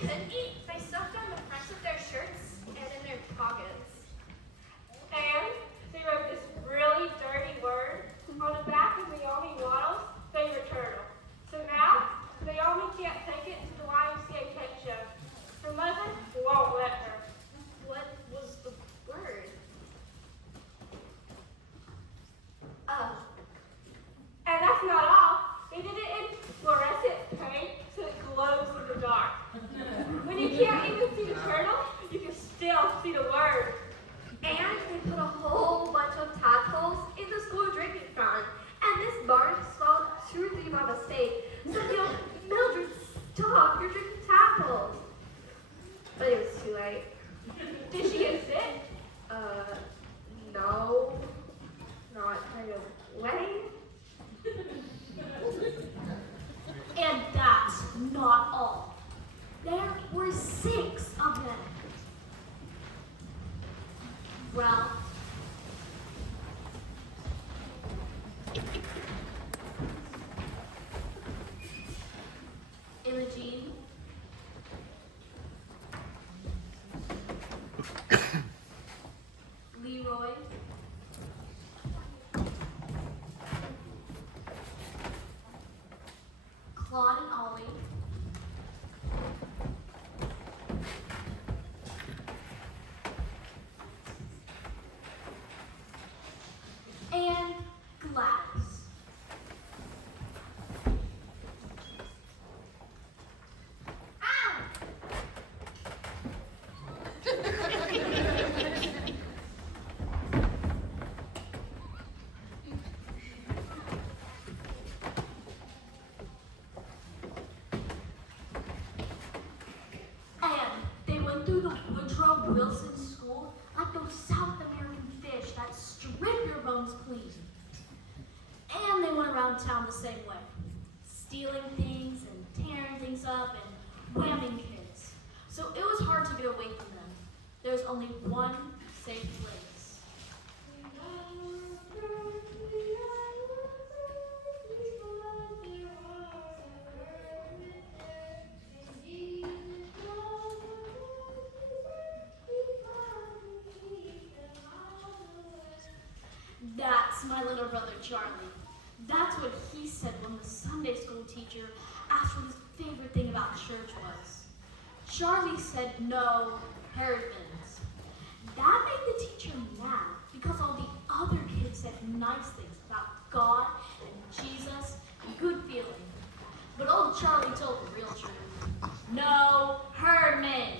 couldn't eat, they stuffed on the fronts of their shirts and in their pockets. And they wrote this really dirty word on the back of Naomi Waddle's favorite turtle. So now, Naomi can't take it to the YMCA cake show. Her mother won't let her. What was the word? And that's not all. They did it in fluorescent paint so it glows in the dark. When you can't even see the turtle, you can still see the word. And they put a whole bunch of tadpoles in the school drinking fountain. And this barn swallowed 2 or 3 by mistake. So Mildred, stop, you're drinking tadpoles. But it was too late. Did she get sick? No. Not kind of way. And that's not all. There were 6 of them. Well, Imogene, Leroy, Claude and Ollie, and Gladys. And they went through the Woodrow Wilson School like those South American fish that strip your bones clean. And they went around town the same way, stealing things and tearing things up and whamming kids. So it was hard to get away from them. There was only one safe place. That's my little brother Charlie. That's what he said when the Sunday school teacher asked what his favorite thing about church was. Charlie said no, Herdmans. That made the teacher mad because all the other kids said nice things about God and Jesus and good feeling. But old Charlie told the real truth. No, Herdmans.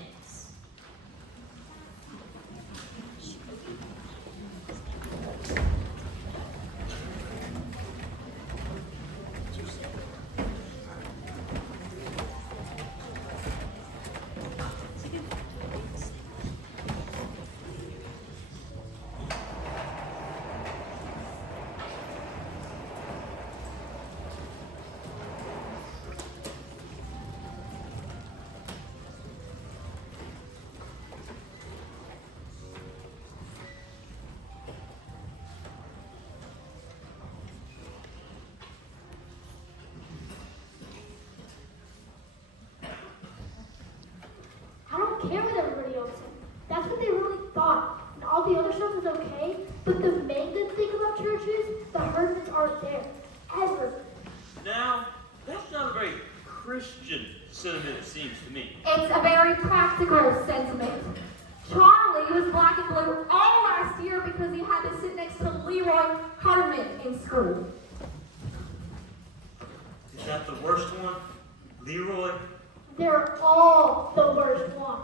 Care what everybody else said. That's what they really thought. And all the other stuff is okay, but the main good thing about church is the Herdmans aren't there. Ever. Now, that's not a very Christian sentiment, it seems to me. It's a very practical sentiment. Charlie was black and blue all last year because he had to sit next to Leroy Herdman in school. Is that the worst one? Leroy? They're all the worst one.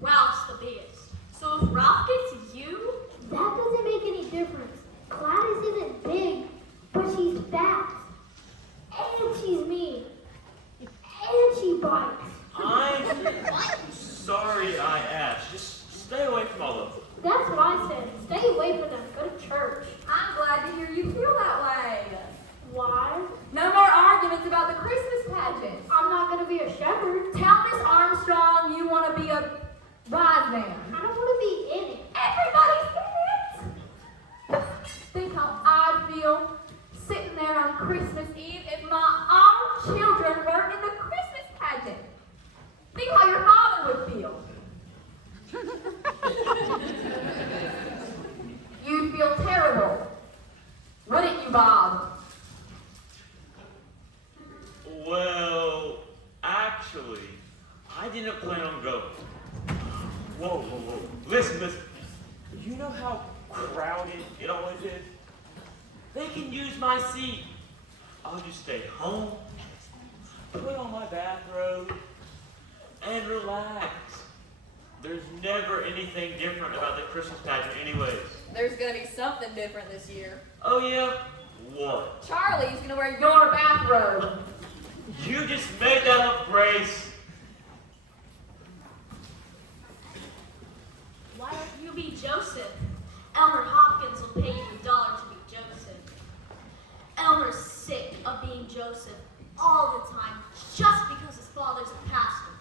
Ralph's the biggest. So if Ralph gets you, That doesn't make any difference. Gladys isn't big, but she's fast. And she's mean. And she bites. I'm sorry I asked. Just stay away from all of them. That's what I said. Stay away from them. Go to church. I'm glad to hear you feel that way. Why? No more arguments about the Christmas pageant. I'm not going to be a shepherd. Tell Miss Armstrong you want to be a wise man. I don't want to be in it. Everybody's in it. Think how I'd feel sitting there on Christmas Eve if my own children were in the Christmas pageant. Think how your mom didn't plan on going. Whoa. Listen. You know how crowded it always is? They can use my seat. I'll just stay home, put on my bathrobe, and relax. There's never anything different about the Christmas pageant anyways. There's gonna be something different this year. Oh yeah? What? Charlie's gonna wear your bathrobe. You just made that up, Grace. Why don't you be Joseph? Elmer Hopkins will pay you $1 to be Joseph. Elmer's sick of being Joseph all the time just because his father's a pastor.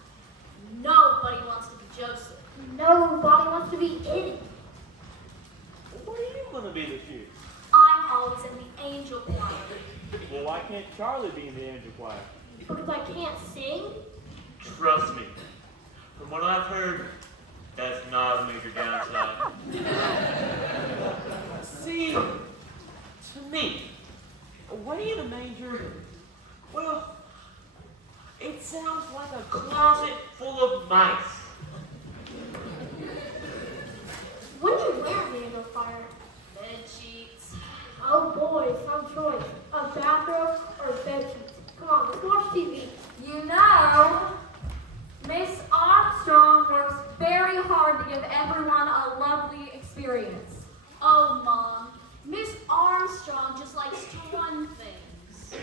Nobody wants to be Joseph. Nobody wants to be in it. What are you going to be this year? I'm always in the angel choir. Well, why can't Charlie be in the angel choir? Because I can't sing? Trust me. From what I've heard, that's not a major downside. See, to me, away in a manger, well, it sounds like a closet full of mice. What do you wear in the angel choir? Bed sheets. Oh boy, some choice. A bathrobe or bed sheets. Come on, let's watch TV. You know, Miss Armstrong works very hard to give everyone a lovely experience. Oh, Mom. Miss Armstrong just likes to run things.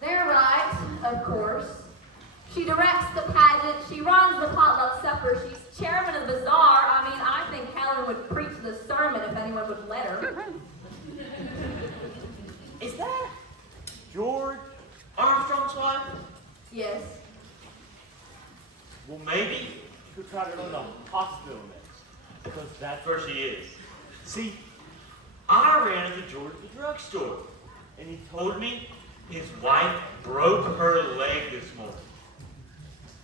They're right, of course. She directs the pageant, she runs the potluck supper, she's chairman of the bazaar. I mean, I think Helen would preach the sermon if anyone would let her. Is that George Armstrong's wife? Yes. Well, maybe you could try to run the hospital next, because that's where she is. See, I ran into George at the drugstore, and he told me his wife broke her leg this morning.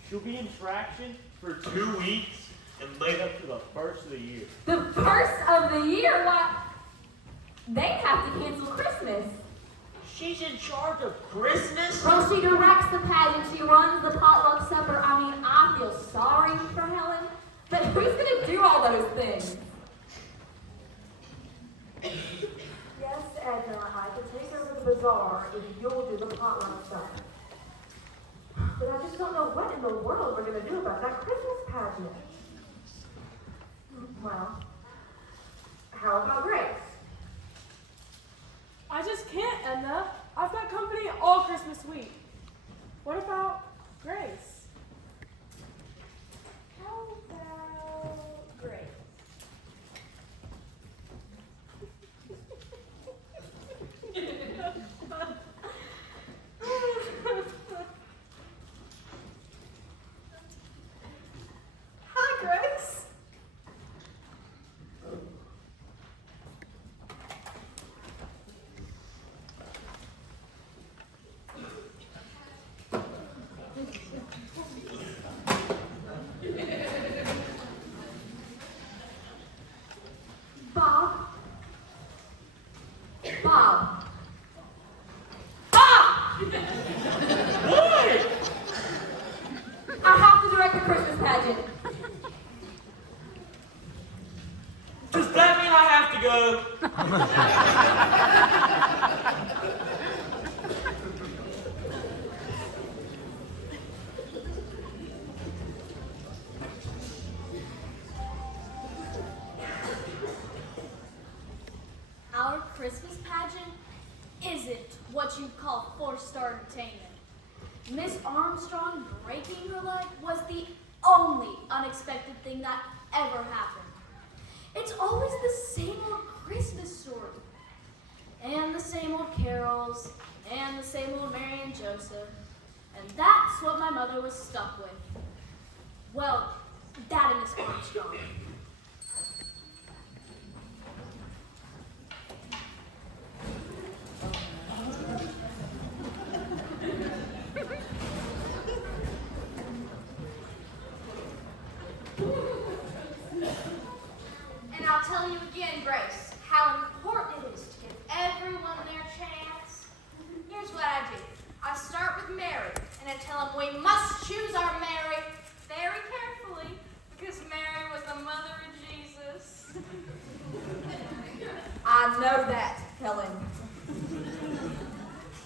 She'll be in traction for 2 weeks and laid up to the first of the year. The first of the year? Why? They'd have to cancel Christmas. She's in charge of Christmas? Well, she directs the pageant, she runs the potluck supper. I mean, I feel sorry for Helen, but who's going to do all those things? Yes, Edna, I can take her to the bazaar if you'll do the potluck stuff. But I just don't know what in the world we're going to do about that Christmas pageant. Well, how about Grace? I just can't, Edna. I've got company all Christmas week. What about Grace? How about Grace? Hi, Grace. Bob? Bob? Bob! What? I have to direct the Christmas pageant. Does that mean I have to go? Our Christmas pageant isn't what you'd call four-star entertainment. Miss Armstrong breaking her leg was the only unexpected thing that ever happened. It's always the same old Christmas story. And the same old carols, and the same old Mary and Joseph. And that's what my mother was stuck with. Well, that and Miss Armstrong. And I'll tell you again, Grace, how important it is to give everyone their chance. Here's what I do. I tell him we must choose our Mary very carefully because Mary was the mother of Jesus. I know that, Helen.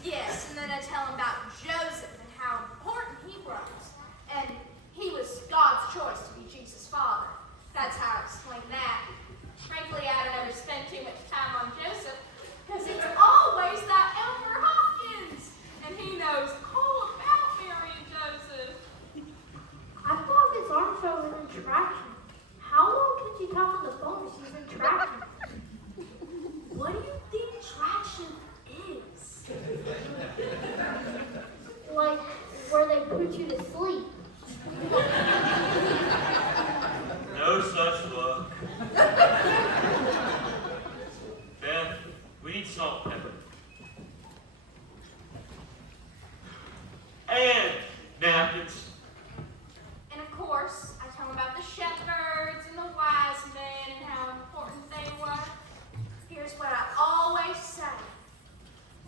Yes, and then I tell him about Joseph and how important he was. And he was God's choice to be Jesus' father. That's how I explain that. Frankly, I don't ever spend too much time on Joseph because it's always that Elmer Hopkins. And he knows all about Mary and Joseph. I thought Miss Armstrong was in traction. How long can she talk on the phone if she's in traction? What do you think traction is? Like where they put you to sleep. No such luck. Beth, we need salt and pepper. And napkins. And of course, I tell him about the shepherds and the wise men and how important they were. Here's what I always say.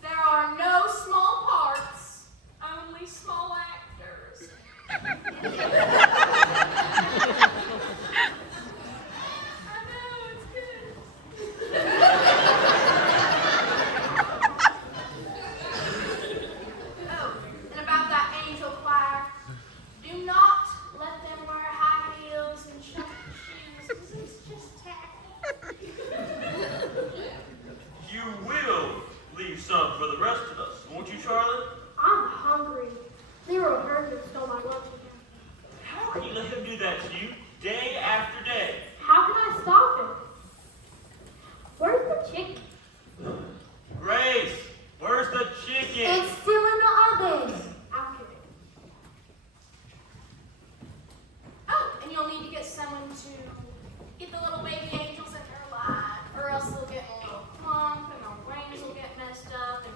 There are no small parts, only small actors. I know, it's good. Oh, and about that angel choir. Do not let them wear high heels and chunky shoes, because it's just tacky. You will leave some for the rest of us, won't you, Charlotte? I'm hungry. Zero Herman stole my lunch again. How can you let him do that to you day after day? How can I stop him? Where's the chicken? Grace, where's the chicken? It's still in the oven. I'm kidding. Oh, and you'll need to get someone to get the little baby angels in their life, or else they'll get a little plump and their wings will get messed up. And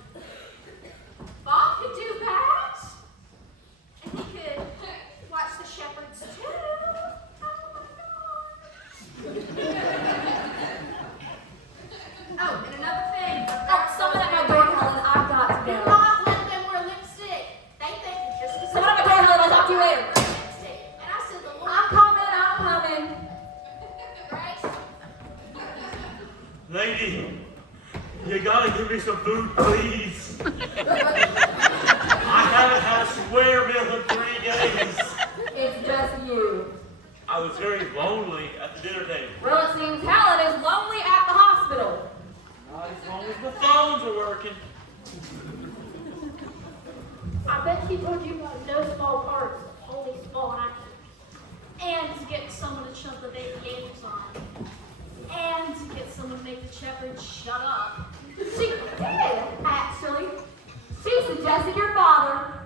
Bob could do that. And he could watch the shepherds too. Oh my God. Oh, and another thing. Oh, someone at my door, Helen. I've got to Do go. not let them wear lipstick. They think you're just as Someone at my door, Helen. I'll talk to you later. lipstick. And I said the Lord. I'm coming. Grace. Lady, you gotta give me some food, please. I haven't had a square meal in 3 days. It's just you. I was very lonely at the dinner table. Well, it seems Helen is lonely at the hospital. Not as long as the phones are working. I bet she told you about no small parts, only small actors. And to get someone to shove the baby angels on. And to get someone to make the shepherds shut up. She did, actually. She suggested your father.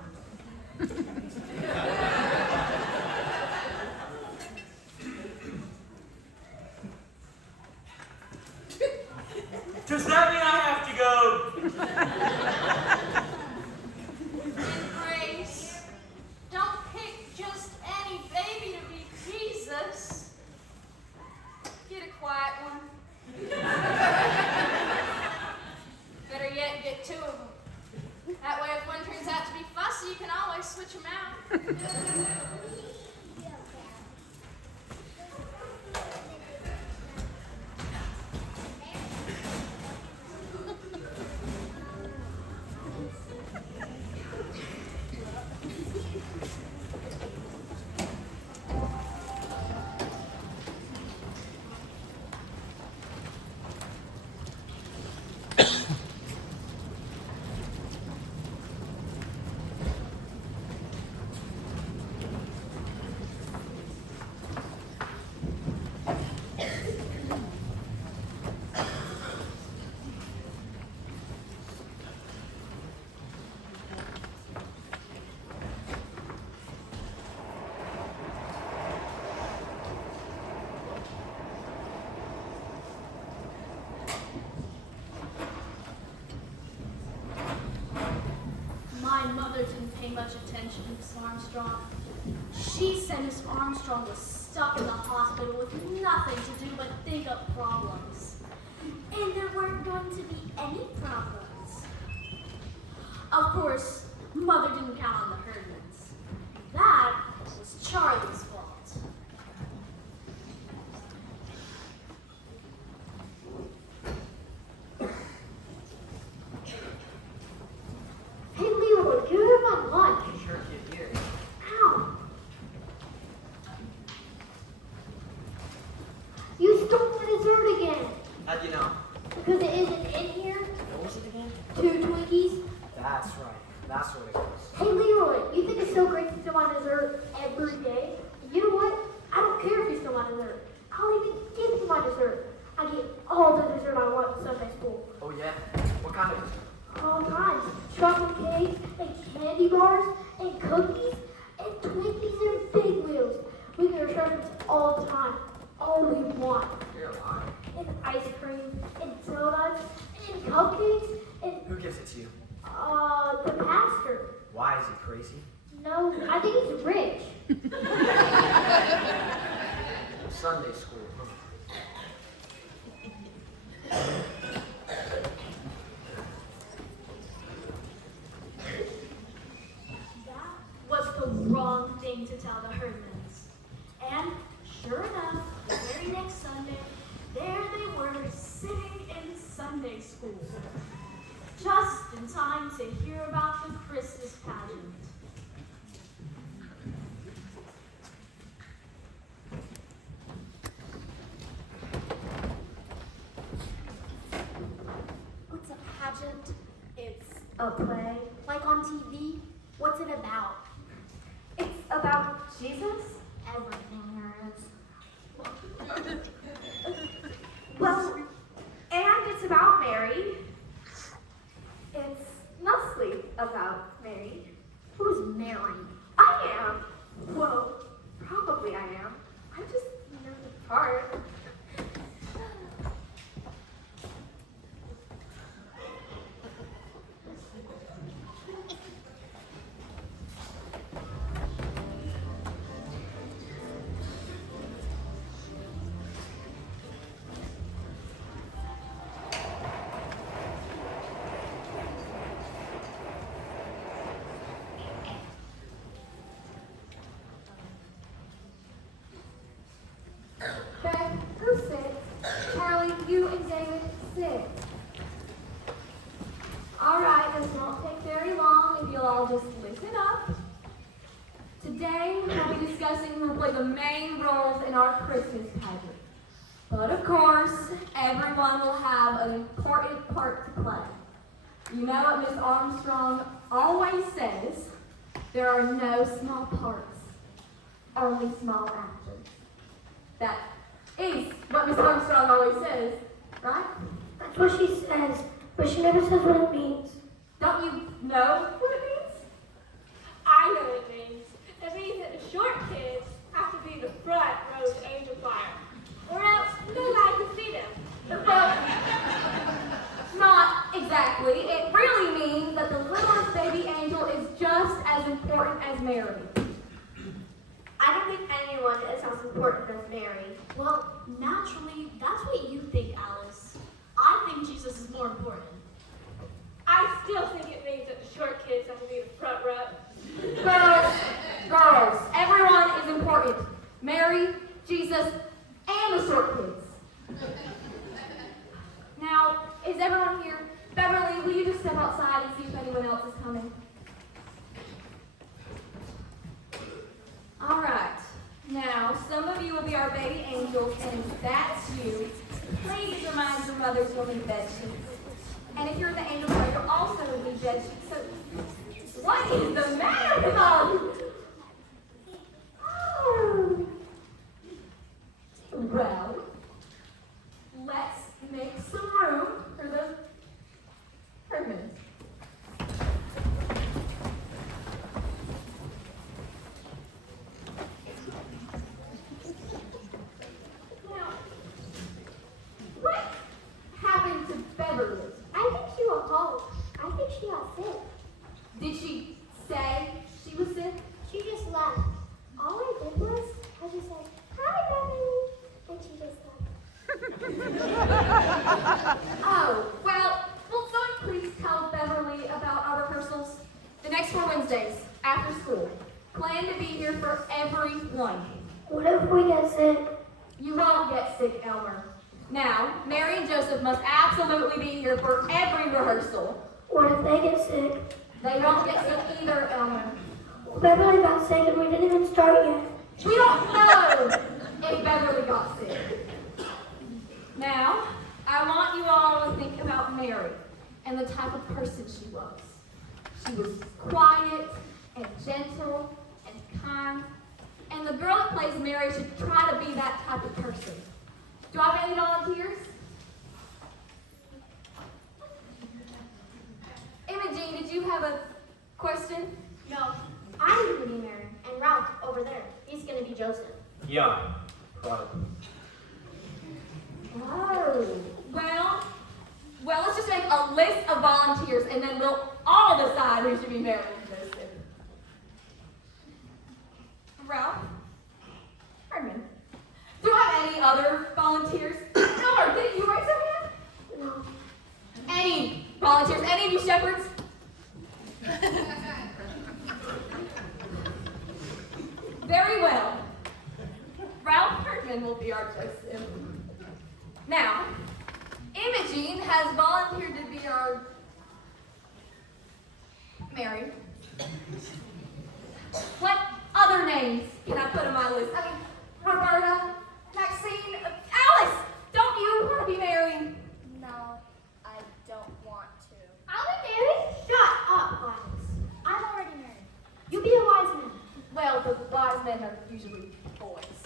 Does that mean I have to go? And Grace, don't pick just any baby to be Jesus. Get a quiet one. Better yet, get 2 of them. That way, if one turns out to be fussy, you can always switch them out. My mother didn't pay much attention to Miss Armstrong. She said Miss Armstrong was stuck in the hospital with nothing to do but think up problems. And there weren't going to be any problems. Of course, Mother didn't count on the Herdmans. That's what it was. Hey Leroy, you think it's so great to steal my dessert every day? You know what? I don't care if you steal my dessert. I'll even give you my dessert. I get all the dessert I want in Sunday school. Oh yeah? What kind of dessert? All kinds. Chocolate cakes, and candy bars, and cookies, and Twinkies and Big Wheels. We get refreshments all the time. All we want. You're lying. And ice cream, and donuts, and cupcakes, and, Who gives it to you? the pastor. Why is he crazy? No, I think he's rich. Sunday school. That was the wrong thing to tell the Herdmans. And sure enough, the very next Sunday, there they were sitting in Sunday school. Just in time to hear about the Christmas pageant. What's a pageant? It's a play. Like on TV? What's it about? It's about Jesus. Everything there is. Well, and it's about Mary. It's mostly about Mary. Who's Mary? I am. Well, probably I am. I just know the part. Ben, who sits? Charlie, you and David sit. All right, this won't take very long if you'll all just listen up. Today, we'll be discussing who will play the main roles in our Christmas pageant. But of course, everyone will have an important part to play. You know what Miss Armstrong always says, there are no small parts, only small actors. That is what Miss Armstrong always says, right? That's what she says, but she never says what it means. Don't you know what it means? I know what it means. It means that the short kids have to be the front row of the angel choir, or else nobody can see them. Well, not exactly. It really means that the littlest baby angel is just as important as Mary. I don't think anyone is as important as Mary. Well, naturally, that's what you think, Alice. I think Jesus is more important. I still think it means that the short kids have to be the front row. Girls, everyone is important. Mary, Jesus, and the short kids. Now, is everyone here? Beverly, will you just step outside and see if anyone else is coming? All right. Now, some of you will be our baby angels, and if that's you, please remind your mothers you'll need bed sheets. And if you're the angel boy, you'll also need bed sheets. So, what is the matter with all of you? Oh. Well, let's make some room for the Hermans. Now, what happened to Beverly? I think she went home. I think she got sick. Did she say she was sick? She just left. All I did was, I just said, hi, Beverly. And she just left. Oh, well, will someone please tell Beverly about our rehearsals? The next 4 Wednesdays, after school. Plan to be here for everyone. What if we get sick? You won't get sick, Elmer. Now, Mary and Joseph must absolutely be here for every rehearsal. What if they get sick? They won't get sick either, Elmer. Beverly got sick and we didn't even start yet. We don't know if Beverly got sick. Now, I want you all to think about Mary and the type of person she was. She was quiet and gentle and kind. And the girl that plays Mary should try to be that type of person. Do I have any volunteers? Imogene, did you have a question? No, I'm gonna be Mary, and Ralph over there, he's gonna be Joseph. Yeah, probably. Oh, well, let's just make a list of volunteers, and then we'll all decide who should be Mary and Joseph. Ralph? Herman? Do I have any other volunteers? No, didn't you raise your hand? No. Any volunteers? Any of you shepherds? Very well. Ralph Herman will be our Joseph. Now, Imogene has volunteered to be our Mary. What other names can I put on my list? I mean, Roberta, Maxine, Alice, don't you want to be Mary? No, I don't want to. I'll be Mary. Shut up, Linus. I'm already married. You be a wise man. Well, the wise men are usually boys.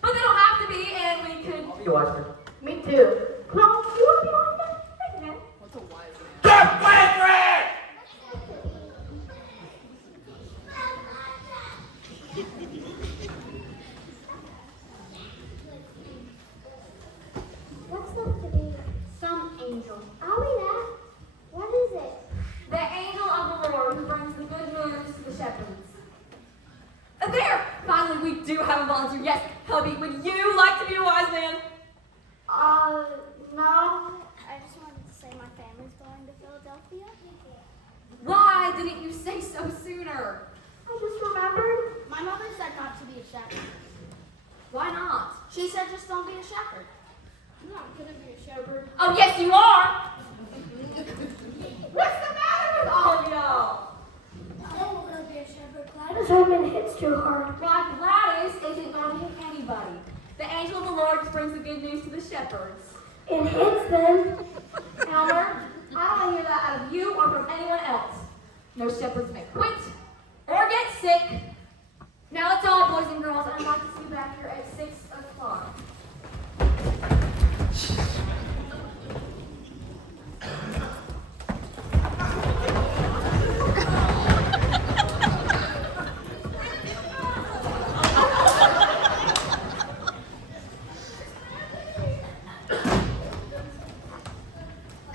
But they don't have to be, and we could... I'll be a wise man. Me too. Come on, you want to be wise man? Right now. What's a wise man? Get Patrick! What's left to be? Some angel. I'll be that. What is it? The angel of the Lord who brings the good news to the shepherds. There! Finally, we do have a volunteer. Yes, hubby, would you like to be a wise man? No. I just wanted to say my family's going to Philadelphia. Why didn't you say so sooner? I just remembered. My mother said not to be a shepherd. Why not? She said just don't be a shepherd. I'm not gonna be a shepherd. Oh, yes, you are! What's the matter with all of y'all? I don't want to be a shepherd. Gladys Herman hits too hard. Why, Gladys isn't going to hit anybody. The angel of the Lord brings the good news to the shepherds. It hits them. Elmer, I don't want to hear that out of you or from anyone else. No shepherds may quit or get sick. Now it's all boys and girls, and I'd like to see you back here at 6 o'clock.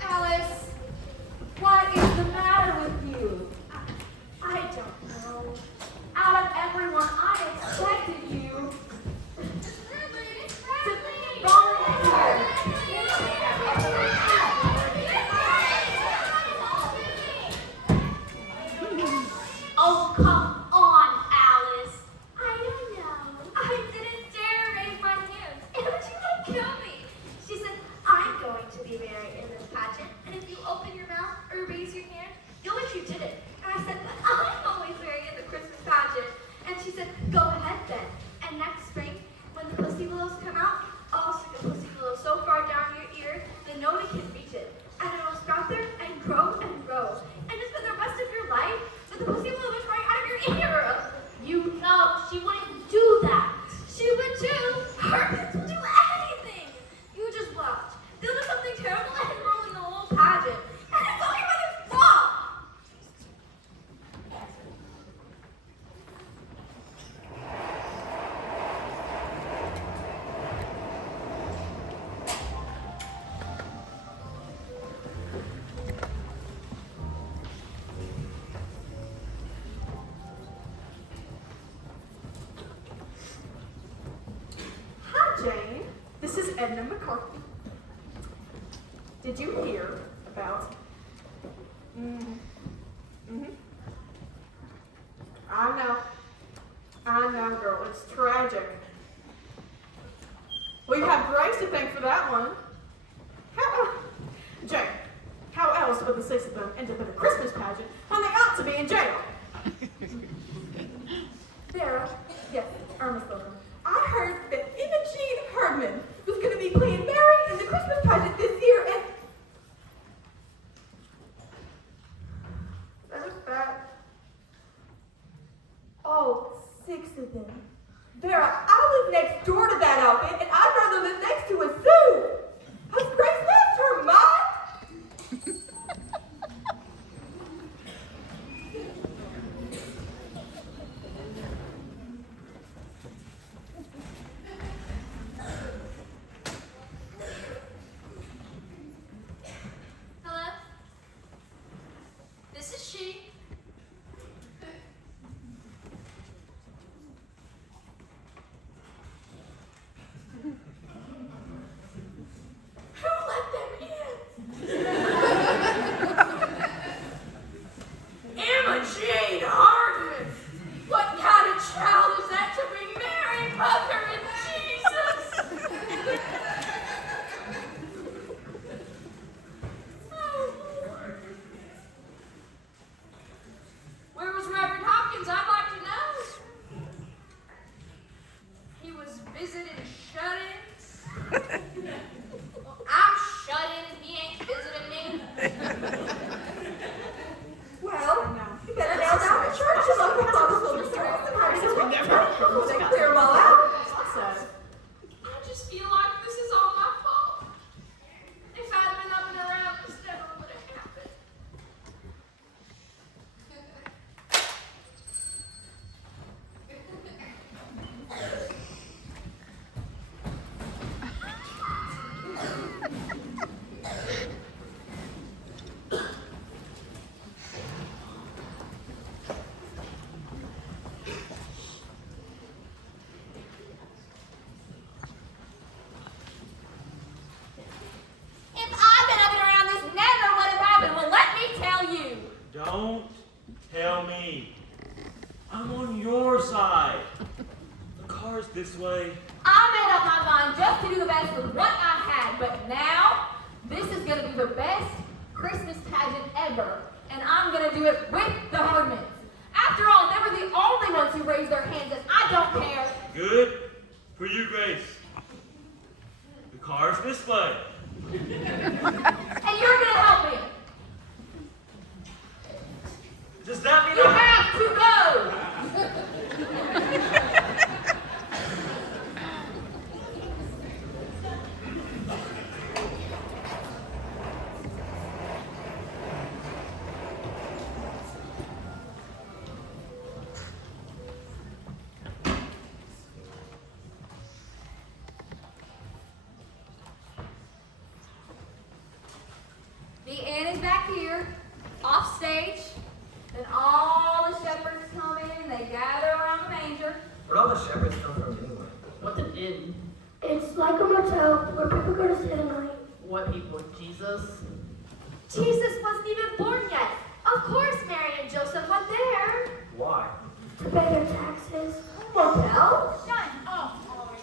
Alice, what is the matter with you? I don't know. Out of everyone, I expected you to volunteer. Oh, come on, Alice. I don't know. I didn't dare raise my hand. And she might kill me. She said, I'm going to be Mary in this pageant, and if you open your mouth or raise your hand, you'll wish you did it. And I said, but I'm always Mary in the Christmas pageant. And she said, go ahead then. And next spring, when the pussy willows come out, I'll stick a pussy willow so far down your ear that no one can reach it. And it'll sprout there and grow and grow. And just for the rest of your life, with the pussy willow is growing out of your ear. You know she wouldn't do that. She would too. Her kids will do anything. You just watch. They'll do something terrible and ruin the whole pageant. And it's all your mother's fault. Hi, Jane. This is Edna McCarthy. Did you hear about... I know, girl. It's tragic. Well, you have Grace to thank for that one. Jane, how else would the 6 of them end up in a Christmas pageant when they ought to be in jail? Sarah, yes, Irma Silver. I heard that Imogene Herdman was going to be playing Mary in the Christmas pageant this year, and... There's that. accident. Vera, I live next door to that outfit, and I'd rather live next to a zoo. Has Grace lost her mind? Hello? This is she. Who let them in? Imogene Hardman! What kind of child is that to be married, mother and Jesus? Oh, Lord. Where was Reverend Hopkins? I'd like to know. He was visiting shut-ins. Well, I'm shut in and he ain't visiting me. Well, you better nail down the church and local public schools. They clear them all out. I just feel like this is all my fault. If I'd been up and around, this never would have happened. If I'd been up and around, this never would have happened. Well, let me tell you. Don't tell me. I'm on your side. The car's this way. I made up my mind just to do the best with what I had, but now this is going to be the best Christmas pageant ever, and I'm going to do it with the Hardmans. After all, they were the only ones who raised their hands, and I don't care. Good for you, Grace. The car's this way. And you're going to help me. Does that mean You have to go. The inn is back here, off stage. Then all the shepherds come in, they gather around the manger. Where'd all the shepherds come from anyway? What's an inn? It's like a motel where people go to stay the night. What people? Jesus? Jesus wasn't even born yet. Of course Mary and Joseph went there. Why? To pay their taxes. Motel? Shut up, Ollie.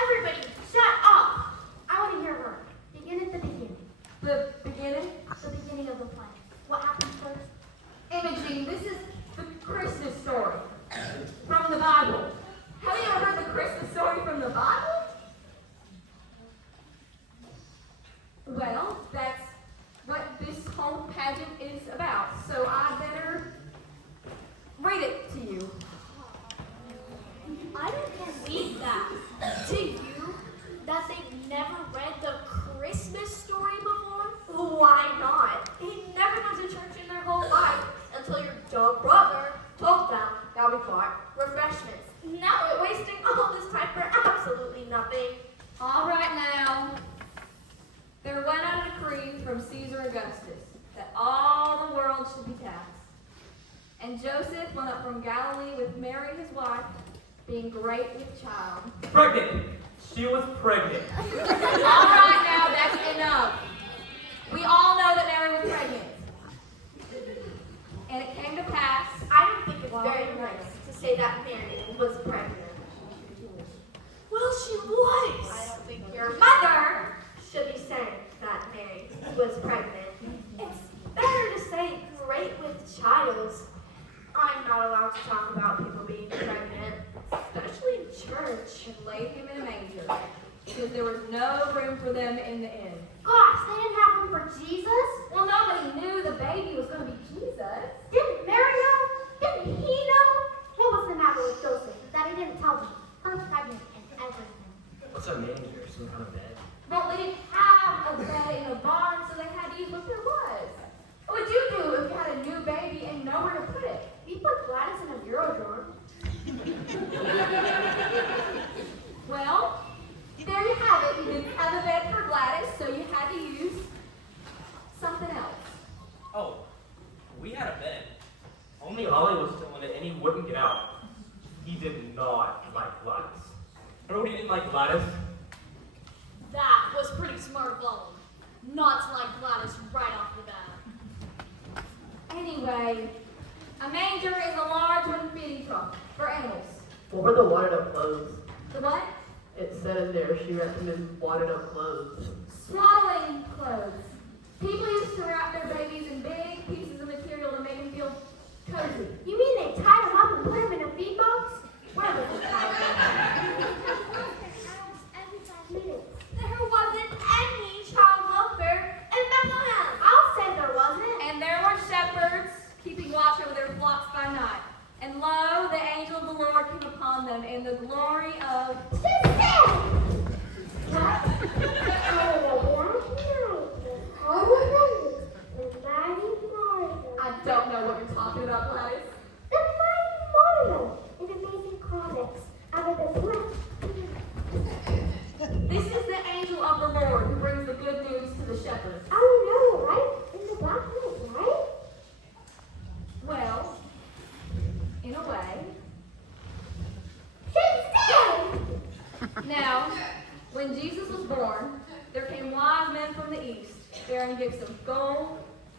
Everybody, shut up. I want to hear her. Begin at the beginning. The beginning? The beginning of the plan. What happens first? Imogene, this is the Christmas story from the Bible. Have you ever heard the Christmas story from the Bible? Well, that's what this whole pageant is about, so I better read it to you. I don't believe that. Do you? That they've never read the Christmas story before? Why not? He never went to church in their whole life until your dumb brother told them that we got refreshments. Now we're wasting all this time for absolutely nothing. All right now. There went out a decree from Caesar Augustus that all the world should be taxed. And Joseph went up from Galilee with Mary his wife, being great with child. Pregnant! She was pregnant. All right, now that's enough. We all know that Mary was pregnant. And it came to pass. I don't think it's very nice to say that Mary was pregnant. Well, she was. I don't think your mother should be saying that Mary was pregnant. It's better to say great with child. I'm not allowed to talk about people being pregnant, especially in church. And laid him in a manger, because there was no room for them in the inn. Gosh, they didn't have room for Jesus? Well, nobody knew the baby was going to be Jesus. Didn't Mary know? Didn't he know? What was the matter with Joseph? Is that and he wouldn't get out. He did not like Gladys. Remember when he didn't like Gladys? That was pretty smart of all. Not to like Gladys right off the bat. Anyway, a manger is a large wooden feeding trough for animals. What were the wadded up clothes? The what? It said in there she recommended wadded up clothes. Swaddling clothes. People used to wrap their babies in big pieces of material to make them feel cozy. You mean they tied them up and put them in a feed box? Where was it tied every 5 minutes? There wasn't any child welfare in Bethlehem. I'll say there wasn't. And there were shepherds keeping watch over their flocks by night. And lo, the angel of the Lord came upon them in the glory of... I don't know what you're talking about, Gladys. The mighty Marvel in Amazing Comics out of the flesh. This is the angel of the Lord who brings the good news to the shepherds. Oh, you know it, right? In the black hood, right? Well, in a way. She's dead! Now, when Jesus was born, there came wise men from the east, bearing gifts of gold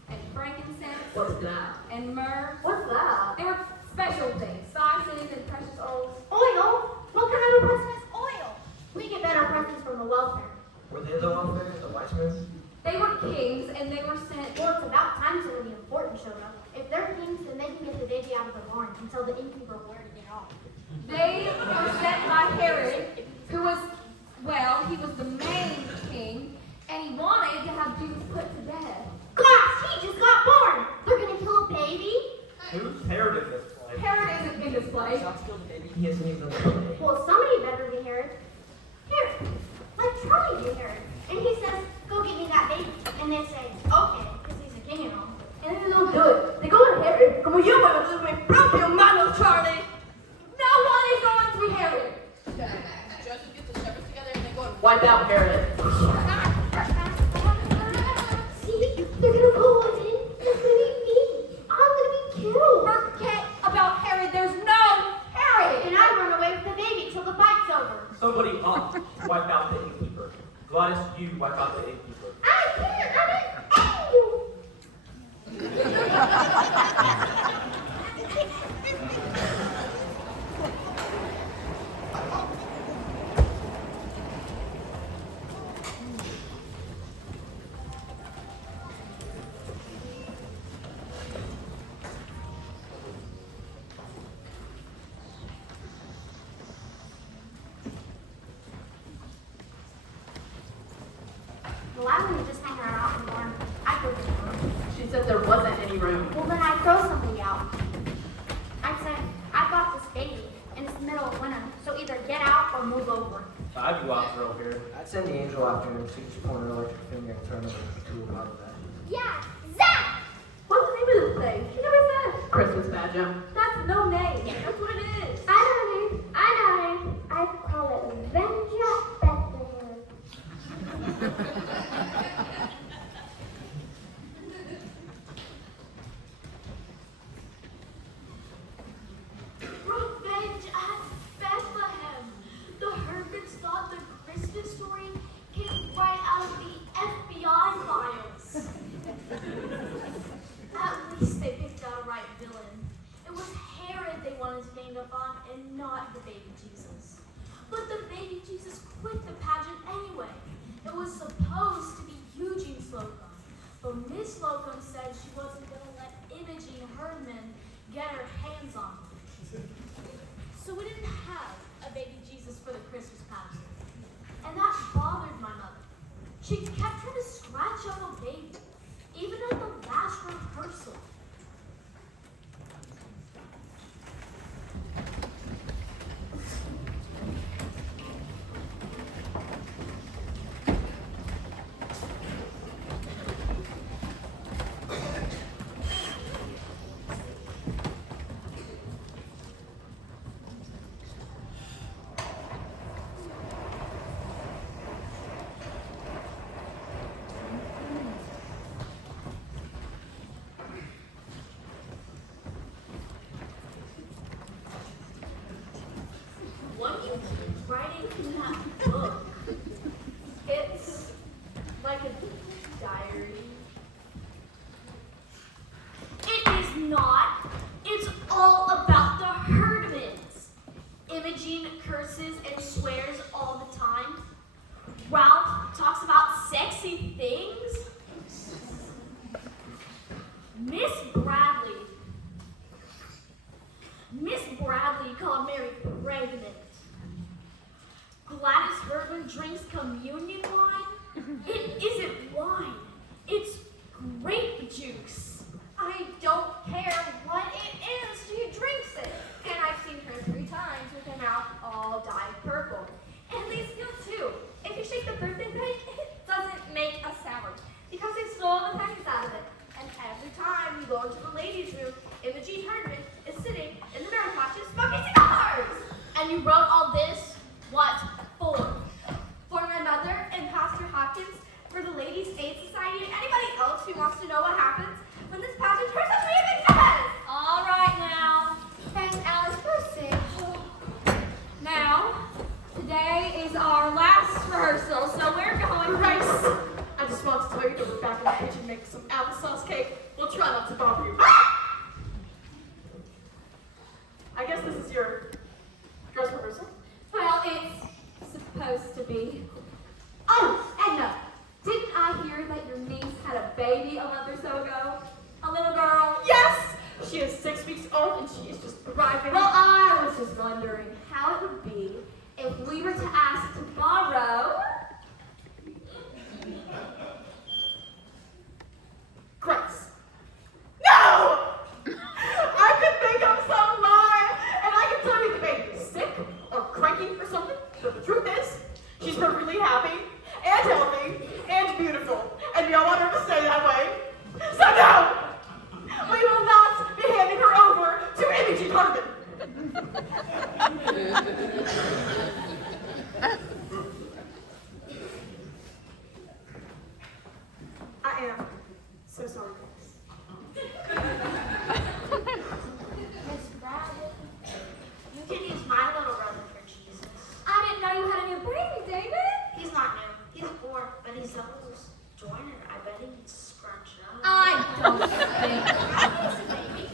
and frankincense What's that? and myrrh. What's that? They were special things, spices and precious oils. Oil? What kind of a present is oil? We get better presents from the welfare. Were they the welfare, the wise men? They were kings, and they were sent. Well, it's about time somebody important showed up. If they're kings, then they can get the baby out of the barn and tell the innkeeper where to get off. They were sent by Herod, who was, well, he was the main king, and he wanted to have Jesus put to death. Glass, he just got born! They're gonna kill a baby? Who's Herod in this place? Herod isn't in this place. He isn't even the Well, somebody better be Herod. Here, let Charlie be Herod. And he says, go get me that baby. And they say, okay, because he's a king and all. And then they'll do it. They go to Herod. Como yo me lo mi propio mano, Charlie. No one is going to be Herod. Joseph gets the shepherds together and they go and Wipe out Herod. See, they're gonna pull him in. That's gonna be me. I'm gonna be killed. Forget about Herod. There's no Herod. And I run away with the baby till the fight's over. Somebody else wipe out the innkeeper. Gladys, you wipe out the innkeeper. I can't. I'm an angel. Well, I wouldn't just hang her out in the barn. I'd go to the barn. she said there wasn't any room. Well, then I'd throw somebody out. I'd say, I've got this baby, and it's the middle of winter, so either get out or move over. I'd go out through here. I'd send the angel after him, see each corner electric finger and turn over the tool out of that. Yeah, Zach! What's the name of this thing? She never said. Christmas pageant. That's no name. That's what it is. I know her. I know her. I'd call it Venja Bethlehem. Revenge at Bethlehem. The Herberts thought the Christmas story came right out of the FBI files. At least they picked out a right villain. It was Herod they wanted to gang up on and not the baby Jesus. But the baby Jesus quit the pageant anyway. It was supposed to be Eugene Slocum. But Miss Slocum said she wasn't going to let Imogene Herdman get her hands on him. So we didn't have a baby Jesus for the Christmas pageant. And that bothered my mother. She kept trying to scratch out a baby, even at the last rehearsal. Miss Bradley called Mary pregnant. Gladys Herdman drinks communion wine. It isn't wine. It's grape juice. I don't care what it is, she drinks it. And I've seen her 3 times with her mouth all dyed purple. And these feel too. If you shake the birthday cake, it doesn't make a sound because they stole the pennies out of it. And every time you go into the ladies' room, Imogen Herdman is sitting in the mirror patches smoking cigars. And you wrote all this? What for? For my mother and Pastor Hopkins, for the Ladies' Aid Society, and anybody else who wants to know what happens when this pageant turns out to be a big success. All right now. And Alice, proceed. Now, today is our last rehearsal, so we're going Grace, I just want to tell you that we're back in the kitchen making some applesauce cake. We'll try not to bother you. I guess this is your dress rehearsal. Well, it's supposed to be. Oh, Edna, didn't I hear that your niece had a baby a month or so ago? A little girl? Yes! She is 6 weeks old and she is just thriving. Well, I was just wondering how it would be if we were to ask to borrow. Grace. No! I could make up some lie, and I can tell you the baby is sick or cranky or something, but the truth is, she's perfectly happy and healthy and beautiful, and we all want her to stay that way. So no! We will not be handing her over to Imogen Herdman. I am so sorry, Grace. Miss Bradley, you can use my little brother for Jesus. I didn't know you had a new baby, David. He's not new. He's 4, but he's the oldest joiner. I bet he needs scrunched up. I don't think. He's a baby.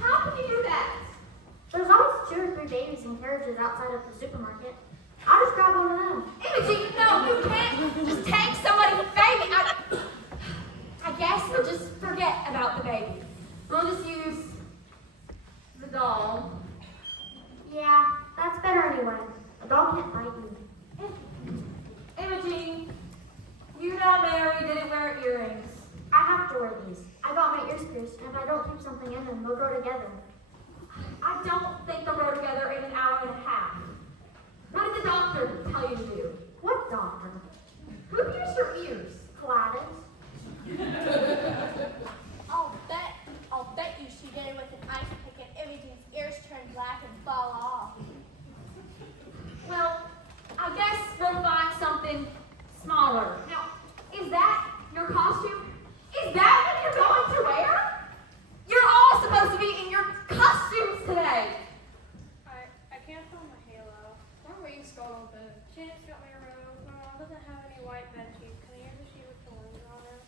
How can you do that? There's always 2 or 3 babies in carriages outside of the supermarket. I just grabbed one of them. Imogen, no, you can't just take somebody's baby. I guess we'll just forget about the baby. We'll just use the doll. Yeah, that's better anyway. A dog can't bite you. Imogen, you know Mary didn't wear earrings. I have to wear these. I got my ears pierced, and if I don't keep something in them, they'll grow together. I don't think they'll grow together in an hour and a half. What did the doctor tell you to do? What doctor? Who pierced your ears? Gladys. I'll bet you she did it with an ice pick and Imogen's ears turn black and fall off. Well, I guess we'll find something smaller. Now, is that your costume? Is that what you're going to wear? You're all supposed to be in your costumes today. I can't find my halo. My wings got all bent. Janet's got me a rose. My mom doesn't have any white bed sheets. Can you use a sheet with thorns on it?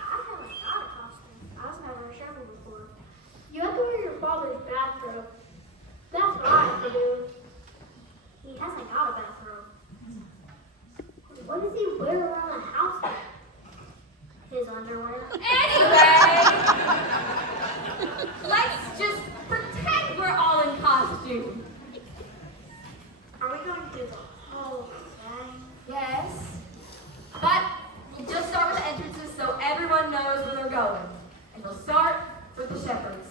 I haven't got a costume. I was never a shepherd before. You have to wear your father's bathrobe. That's what I have to do. He hasn't got a bathrobe. What does he wear around the house? His underwear. Anyway, let's just pretend we're all in costume. Are we going to do the whole thing? Yes. But we'll just start with the entrances so everyone knows where they're going. And we'll start with the shepherds.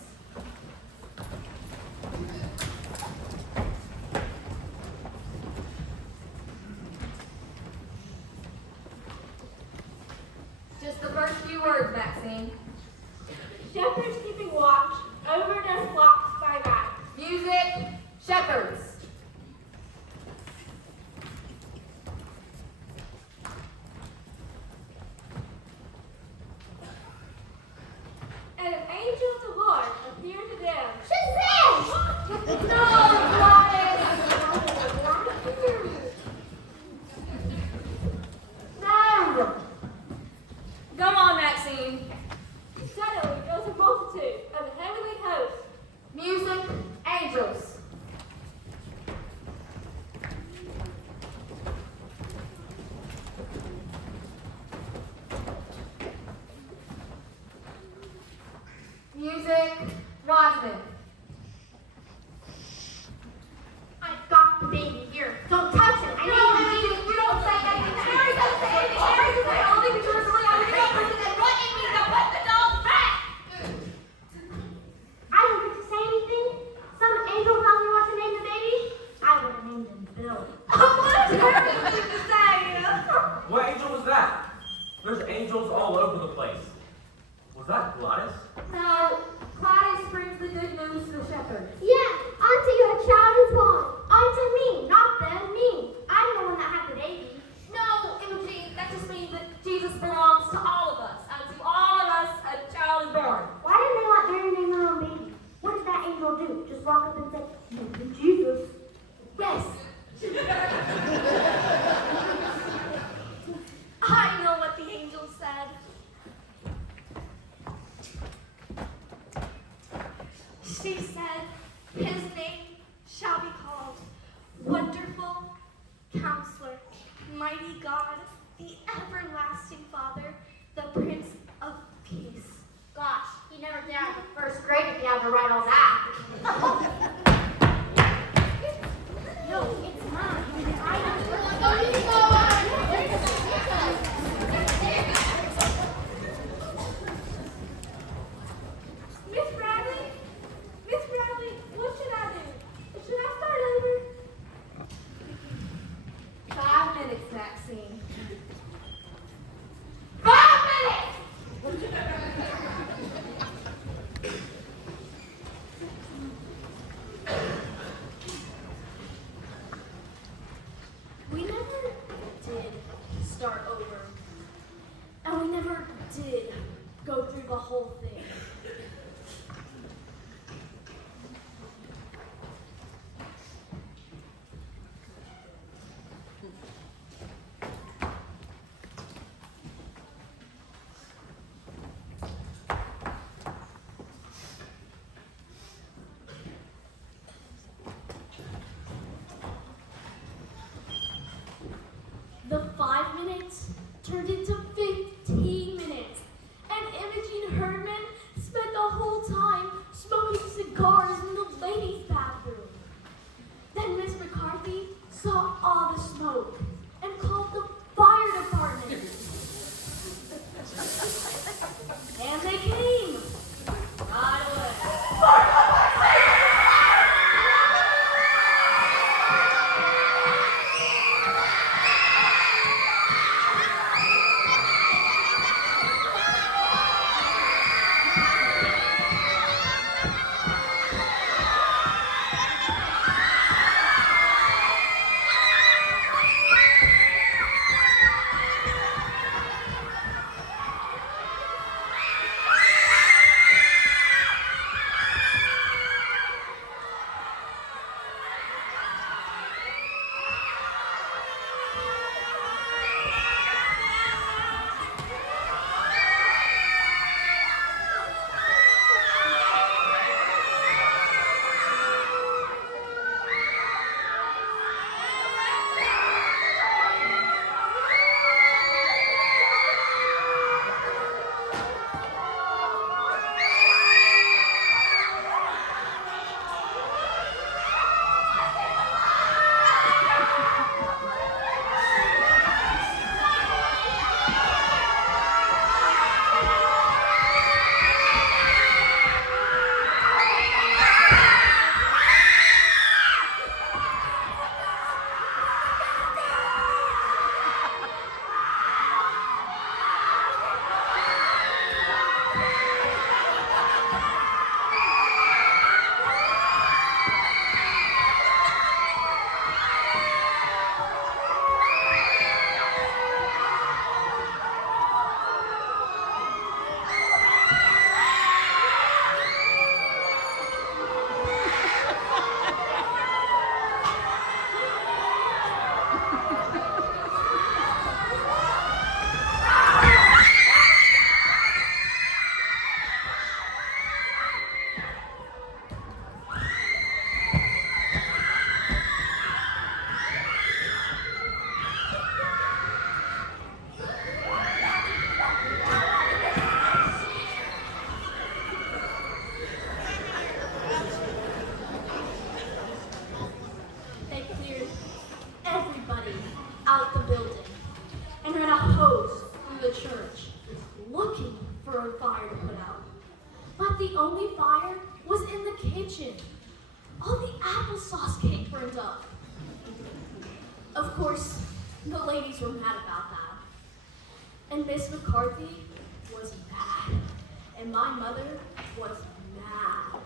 Just the first few words, Maxine. Shepherds keeping watch over their flocks by night. Music, shepherds. Rosman. I've got the baby here. Don't touch it. I know You don't say anything. Harry doesn't say anything. Harry doesn't say only because it's really only the person that what it means to put the doll back. I don't get to say anything. Some angel tells me what to name the baby. I would have named him Bill. What is Harry going to say? What angel was that? There's angels all over the place. Was that Gladys? No, Gladys brings the good news to the shepherd. Yeah, unto you a child is born. Unto me, not them, me. I'm the one that had the baby. No, Imogene, that just means that Jesus belongs to all of us. And to all of us, a child is born. Why didn't they let Mary name her own baby? What did that angel do? Just walk up and say, "Name him Jesus." Yes. I know what the angel said. She said, his name shall be called Wonderful Counselor, Mighty God, the Everlasting Father, the Prince of Peace. Gosh, he never did out of the first grade if he had to write all that. No, it's mine. Miss Bradley? Miss Bradley, what should I do? Should I start over? 5 minutes, Maxine. 5 minutes! We never kitchen. All the applesauce cake burned up. Of course, the ladies were mad about that. And Miss McCarthy was mad. And my mother was mad.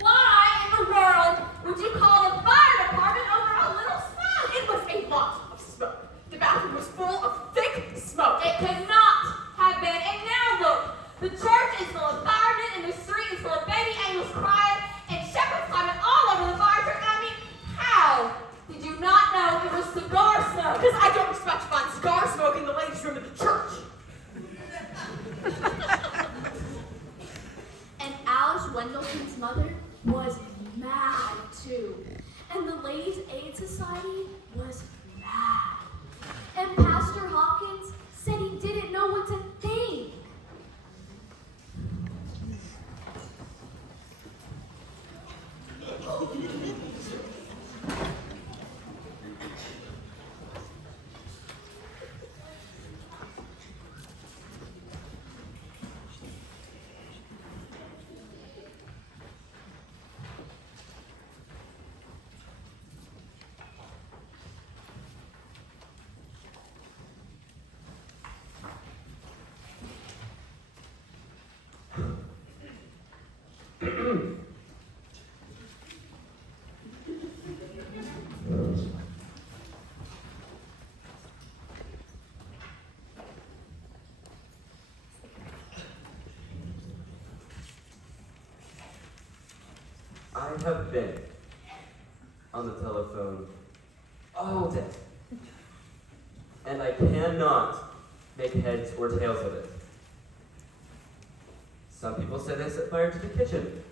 Why in the world would you call the fire department over a little smoke? It was a lot of smoke. The bathroom was full of thick smoke. It could not have been. And now look, the church is full of firemen, and the street is full of baby angels crying, and shepherds climbing all over the fire truck. I mean, how did you not know it was cigar smoke? Because I don't expect to find cigar smoke in the ladies' room of the church. And Alice Wendelton's mother was mad too. And the Ladies' Aid Society was mad. And Pastor Hopkins said he didn't know what to think. I have been on the telephone all day, and I cannot make heads or tails of it. Some people say they set fire to the kitchen.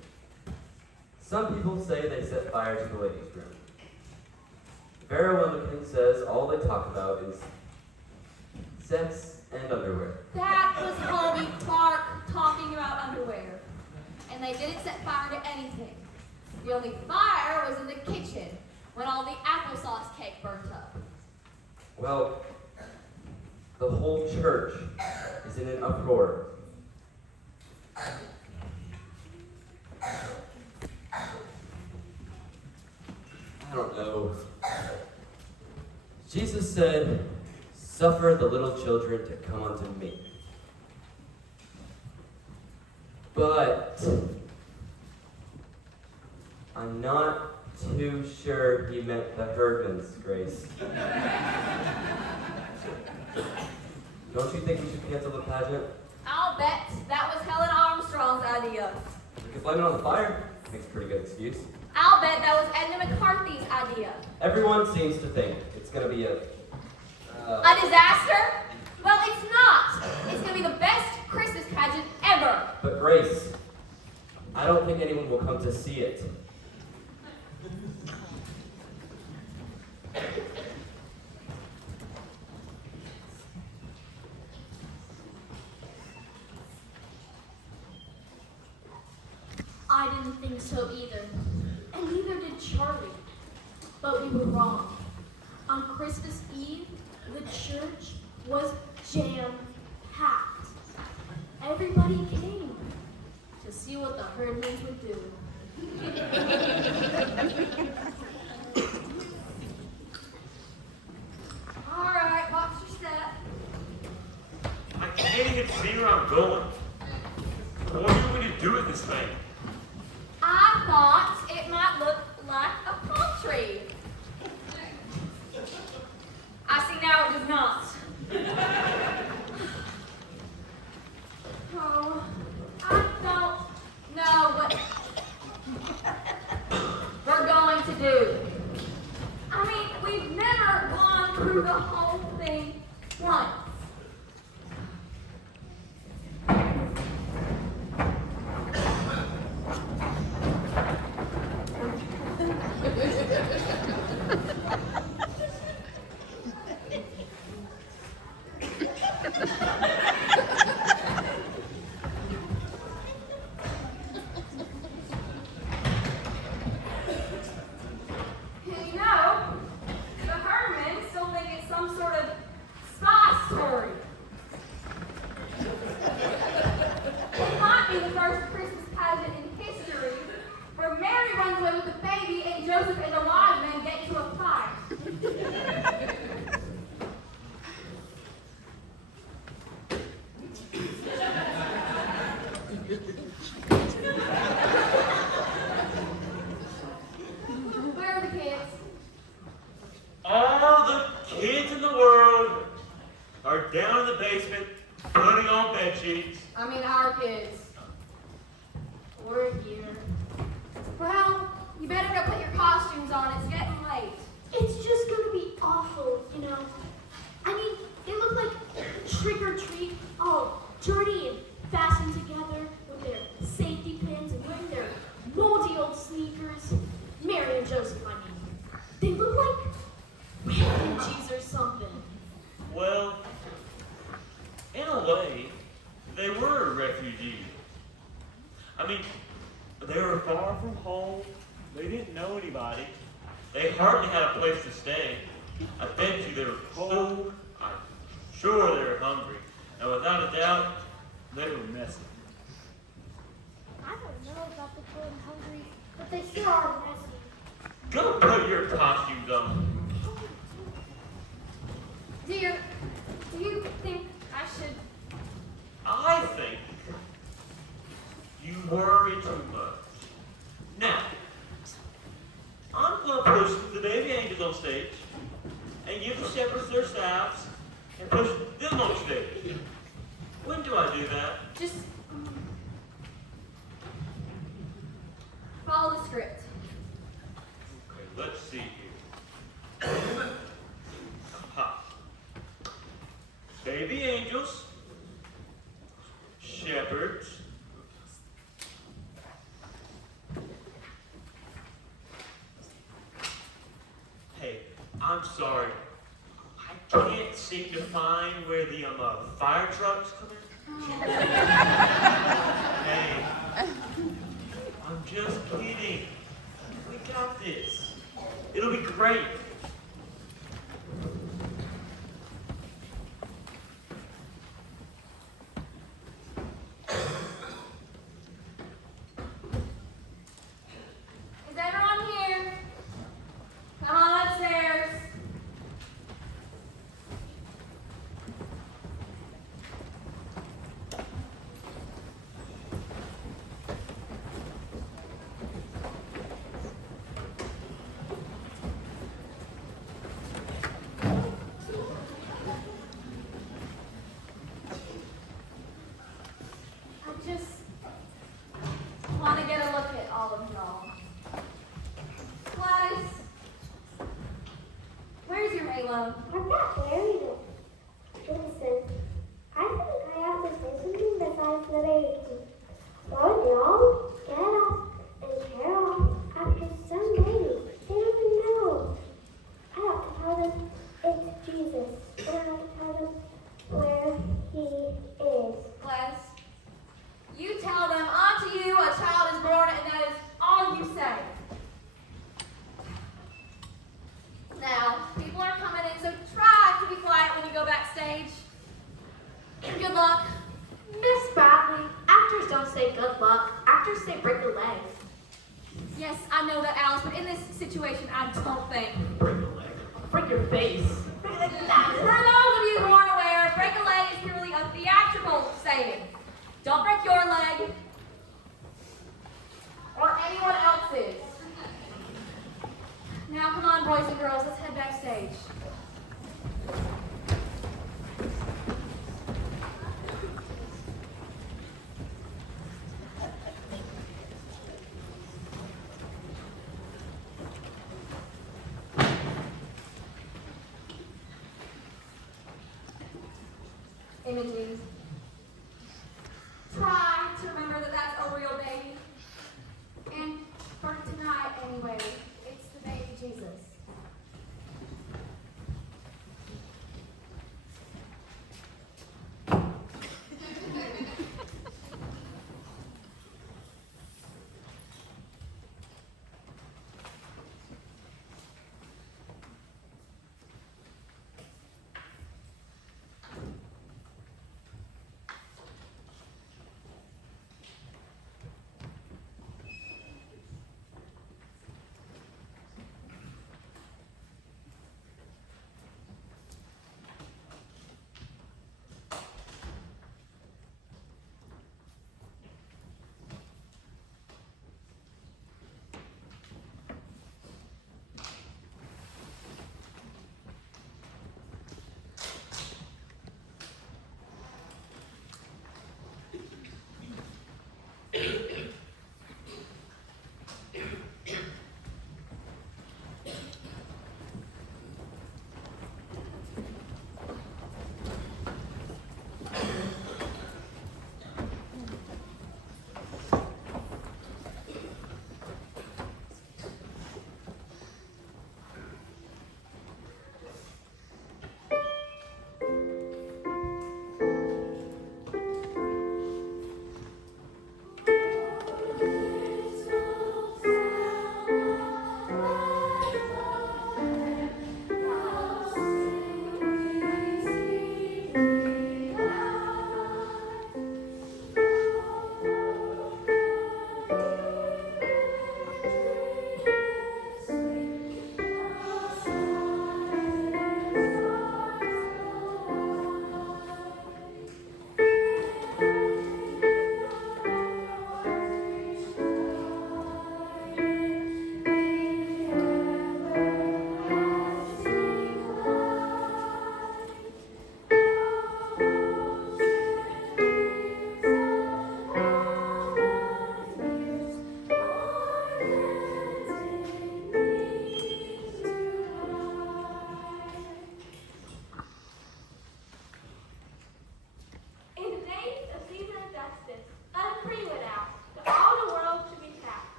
Some people say they set fire to the ladies' room. Vera Wilmington says all they talk about is sex and underwear. That was Hobie Clark talking about underwear. And they didn't set fire to anything. The only fire was in the kitchen when all the applesauce cake burnt up. Well, the whole church is in an uproar. I don't know. Jesus said, "Suffer the little children to come unto me." But I'm not too sure he meant the Herdman's, Grace. Don't you think we should cancel the pageant? I'll bet that was Helen Armstrong's idea. We could blame it on the fire. Makes a pretty good excuse. I'll bet that was Edna McCarthy's idea. Everyone seems to think it's gonna be a disaster? Well, it's not. It's going to be the best Christmas pageant ever. But Grace, I don't think anyone will come to see it. I didn't think so either. And neither did Charlie. But we were wrong. On Christmas Eve, the church was jam-packed. Everybody came to see what the Herdmans would do. All right, watch your step. I can't even see where I'm going. What are you going to do with this thing? I thought it might look like a palm tree. I see now it does not. Oh, I don't know what we're going to do. I mean, we've never gone through the whole thing once. first Christmas pageant in history, where Mary runs away with the baby and Joseph and the wise men get into a fight. Where are the kids? All the kids in the world are down in the basement putting on bed sheets. I mean, our kids. We're here. Well, you better go put your costumes on. It's getting late. It's just gonna be awful, you know. I mean, they look like trick or treat, all dirty and fastened together with their safety pins and wearing their moldy old sneakers. Mary and Joseph, I mean. They look like refugees or something. Well, in a way, they were refugees. I mean, they were far from home. They didn't know anybody. They hardly had a place to stay. I bet you they were cold. I'm sure they were hungry. And without a doubt, they were messy. I don't know about the cold and hungry, but they sure are messy. Go put your costumes on. Dear, do you think I should... I think you worry too much. Now, I'm going to push the baby angels on stage and give the shepherds their staffs and push them on stage. When do I do that? Just... follow the script. Okay, let's see here. Aha. Baby angels, shepherds, hey, I'm sorry. I can't seem to find where the fire trucks come in. Hey, I'm just kidding. We got this. It'll be great. Is everyone here? Come on upstairs. I just want to get a look at all of y'all. Gladys, where's your halo? I'm not wearing it. Listen, I think I have to say something besides the baby. Won't y'all get up and tear off after some baby? They don't know. I have to tell them it's Jesus. And I have to tell them where he is. Gladys, you tell them unto you a child is born, and that is all you say. Now, people are coming in, so try to be quiet when you go backstage. Good luck. Miss Bradley, actors don't say good luck. Actors say break a leg. Yes, I know that, Alice, but in this situation, I don't think. Break a leg. Break your face. For those of you who aren't aware, break a leg is purely a theatrical saying. Don't break your leg or anyone else's. Now, come on, boys and girls, let's head backstage. Imogen, try to remember that that's a real baby. And for tonight, anyway, it's the baby Jesus.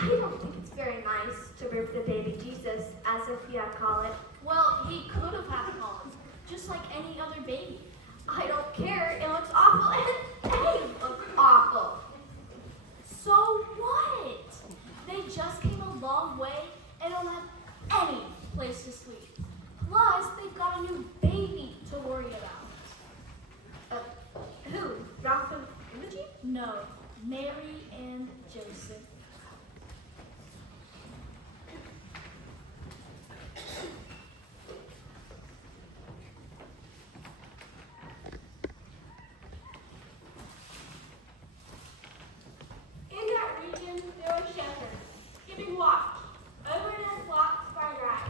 I don't think it's very nice to rip the baby Jesus, as if you call it. Well, he could have had a collar, just like any other baby. I don't care. It looks awful, and they look awful. So what? They just came a long way and don't have any place to sleep. Plus, they've got a new baby to worry about. Who? Ralph and Imogen? No, Mary and Joseph. In that region, there were shepherds, keeping watch over their flocks by night.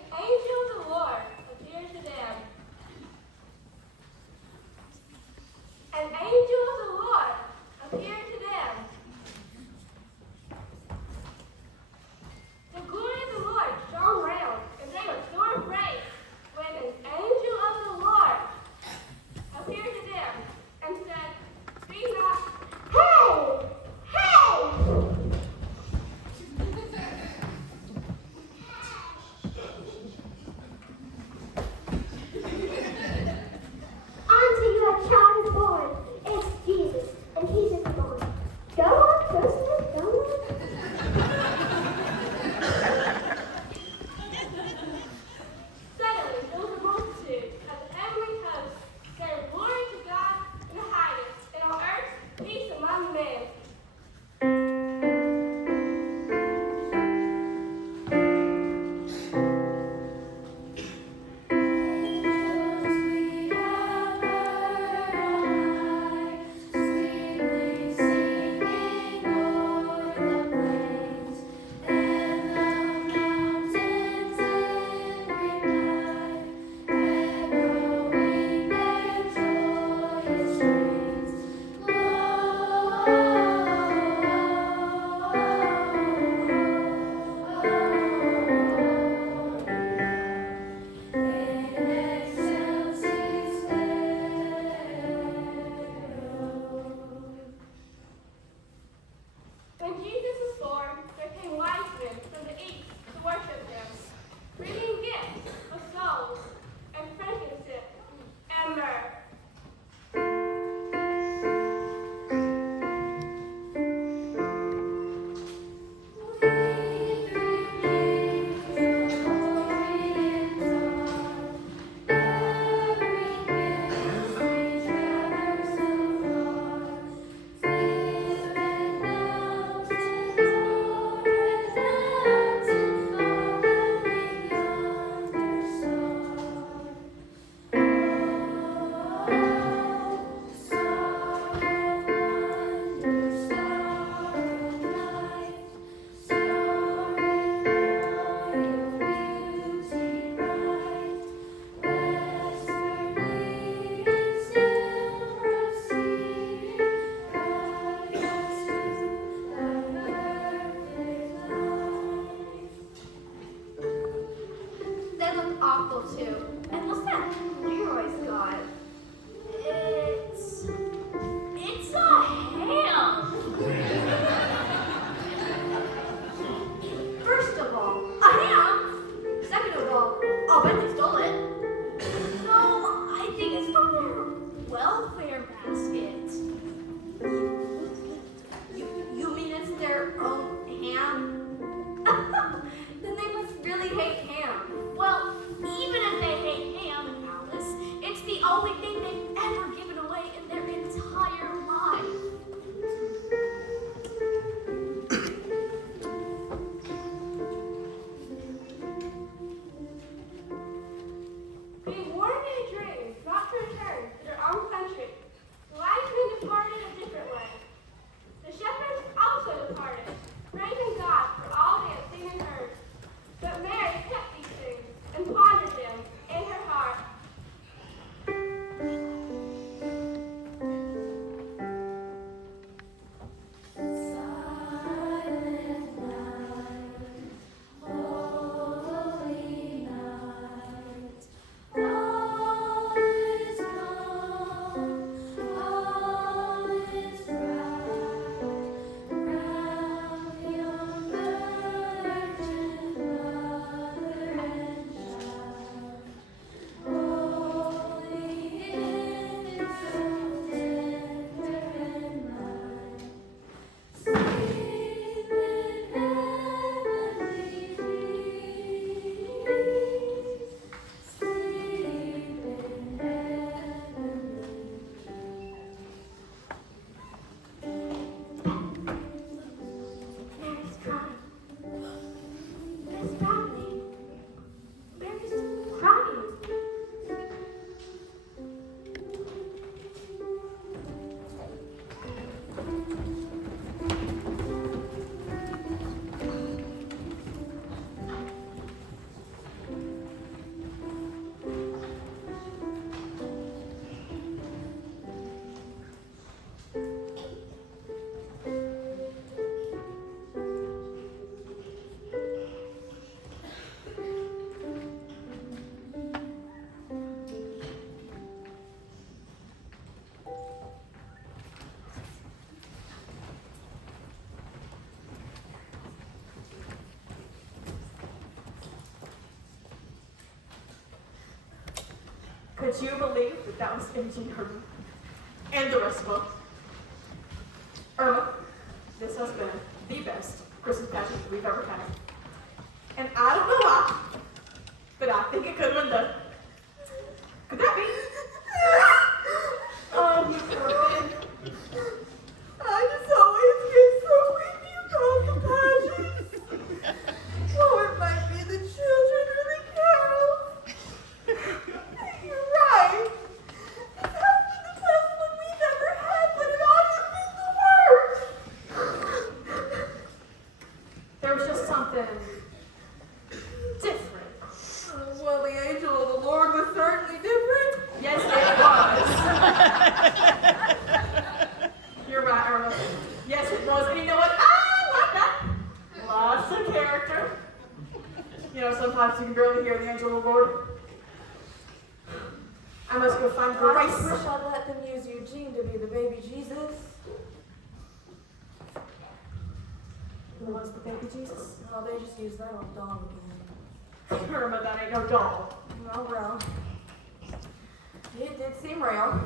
An angel of the Lord appeared to them. An angel of the Lord appeared to them. The glory of the Lord shone round, and they were so afraid when an angel of the Lord appeared to them and said, "Be not." Hey! Hey! Unto you a child is born. It's Jesus, and he's in the Lord. Go on, Joseph, go on. Suddenly there was a multitude of the heavenly host, saying, "Glory to God in the highest, and on earth peace among men." When Jesus was born, there came wise men from the east to worship him, bringing gifts of gold and frankincense and myrrh. They look awful too. And what's that Leroy's got? It's a ham. First of all, a ham. Second of all, I'll bet they stole it. No, I think it's from their welfare basket. You mean it's their own ham? Then they must really hate ham. Well, even if they hate ham, Alice, it's the only thing they've ever given away in their entire life. Could you believe that was Imogen Herman? And the rest of them. Irma, this has been the best Christmas pageant that we've ever had. And I don't know why, but I think it could have been done. Could that be? Oh, you poor thing. I just always get so weepy about the pageants. Oh, it might be the children or the carols. You're right. This has been the best one we've ever had, but it always been the worst. There was just something different. Well, the angel of the Lord was certainly different. Yes, it was. You're right, Irma. Yes, it was. And you know what? I like that. Lots of character. You know, sometimes you can barely hear the angel of the Lord. I must go find Grace. I wish I'd let them use Eugene to be the baby Jesus. Who was the baby Jesus? Oh, they just used that old dog again. Irma, that ain't no doll. Well. It did seem real.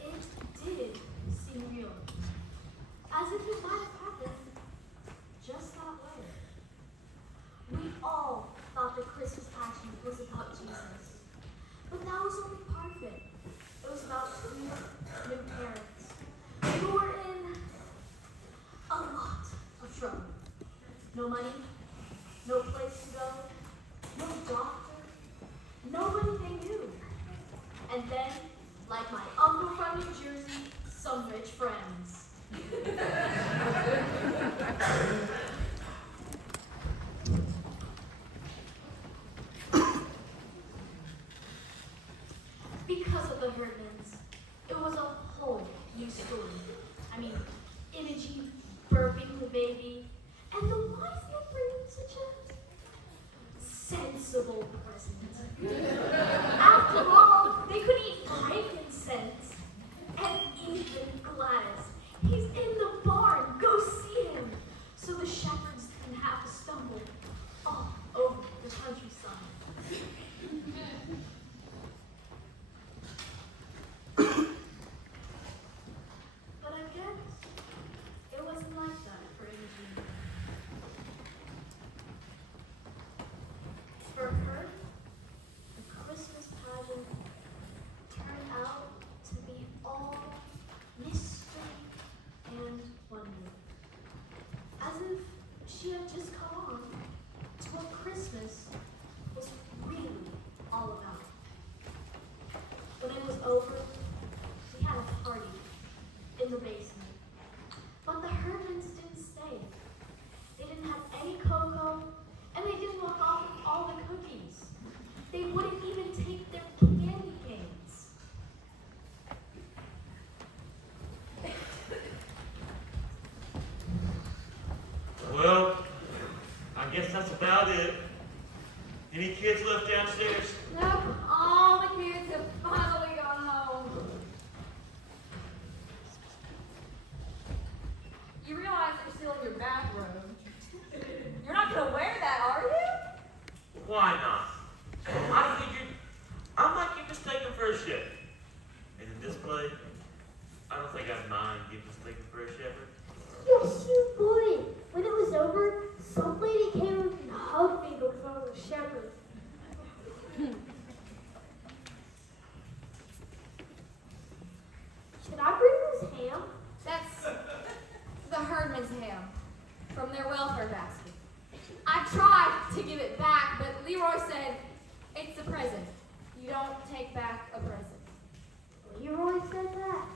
It did seem real. As if it might have happened just that way. We all thought the Christmas pageant was about Jesus. But that was only part of it. It was about two new parents who were in a lot of trouble. No money, no place to go, no doctor, nobody they knew. And then, like my uncle from New Jersey, some rich friends. Because of the Herdmans, it was a whole new story. I mean, Imogen burping the baby, and the wise men bringing such a sensible present. After all, they could eat frankincense. And even Gladys, he's in the barn. Go see him. So the shepherds didn't have to stumble all over the countryside. But I guess it wasn't like that for Imogen. For her, the Christmas pageant turned out to be all mystery and wonder. As if she had just come on to what Christmas was really all about. When it was over, we had a party in the basement. But the Herdmans didn't stay. They didn't have any cocoa, and they didn't walk off with all the cookies. They wouldn't even take their candy canes. Well, I guess that's about it. Any kids left downstairs? Nope, all the kids have finally gone home. You realize you're still in your bathrobe. You're not gonna wear that, are you? Why not? I figured I might get mistaken for a shepherd. And in this play, I don't think I'd mind getting mistaken for a shepherd. Yes, you would. When it was over, some lady came and hugged me because I was a shepherd. Should I bring this ham? That's the Herdman's ham from their welfare basket. I tried to give it back, but Leroy said, it's a present. You don't take back a present. Leroy said that?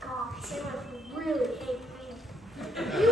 Gosh, they must really hate me. You